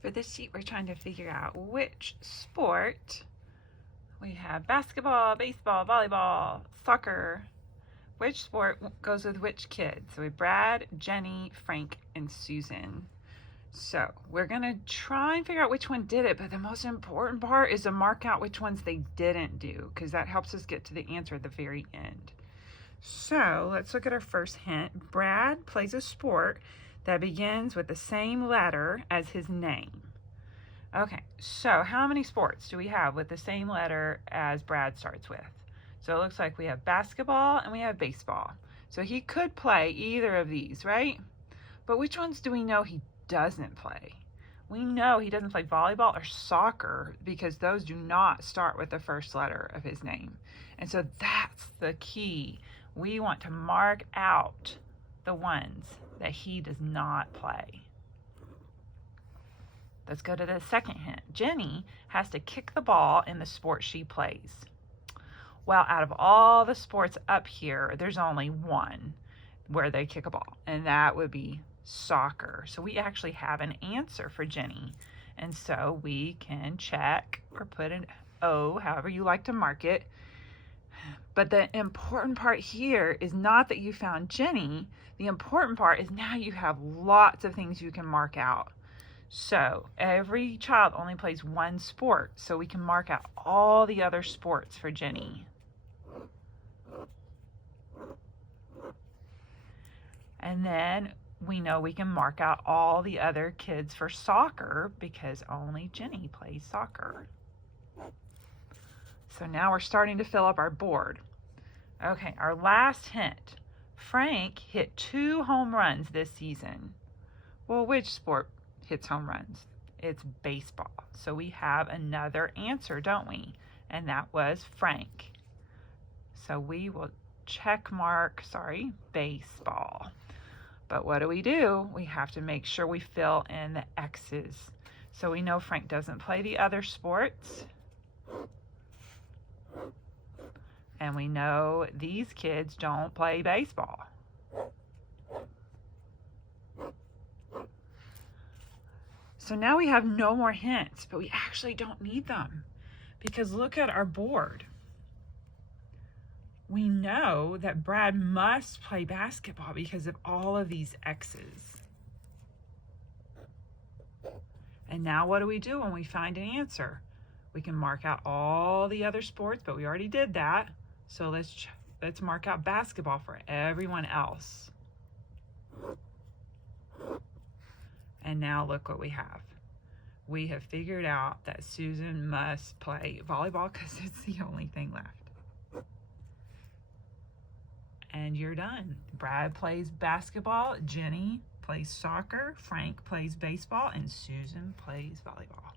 For this sheet, we're trying to figure out which sport. We have basketball, baseball, volleyball, soccer. Which sport goes with which kid? So we have Brad, Jenny, Frank, and Susan. So we're gonna try and figure out which one did it, but the most important part is to mark out which ones they didn't do, because that helps us get to the answer at the very end. So let's look at our first hint. Brad plays a sport that begins with the same letter as his name. Okay, so how many sports do we have with the same letter as Brad starts with? So it looks like we have basketball and we have baseball. So he could play either of these, right? But which ones do we know he doesn't play? We know he doesn't play volleyball or soccer because those do not start with the first letter of his name. And so that's the key. We want to mark out the ones that he does not play. Let's go to the second hint. Jenny has to kick the ball in the sport she plays. Well, out of all the sports up here, there's only one where they kick a ball, and that would be soccer. So we actually have an answer for Jenny. And so we can check or put an O, however you like to mark it. But the important part here is not that you found Jenny. The important part is now you have lots of things you can mark out. So every child only plays one sport, so we can mark out all the other sports for Jenny. And then we know we can mark out all the other kids for soccer because only Jenny plays soccer. So now we're starting to fill up our board. Okay, our last hint. Frank hit 2 home runs this season. Well, which sport hits home runs? It's baseball. So we have another answer, don't we? And that was Frank. So we will check mark, baseball. But what do? We have to make sure we fill in the X's. So we know Frank doesn't play the other sports. And we know these kids don't play baseball. So now we have no more hints, but we actually don't need them because look at our board. We know that Brad must play basketball because of all of these X's. And now what do we do when we find an answer? We can mark out all the other sports, but we already did that. So let's mark out basketball for everyone else. And now look what we have. We have figured out that Susan must play volleyball because it's the only thing left. And you're done. Brad plays basketball, Jenny plays soccer, Frank plays baseball, and Susan plays volleyball.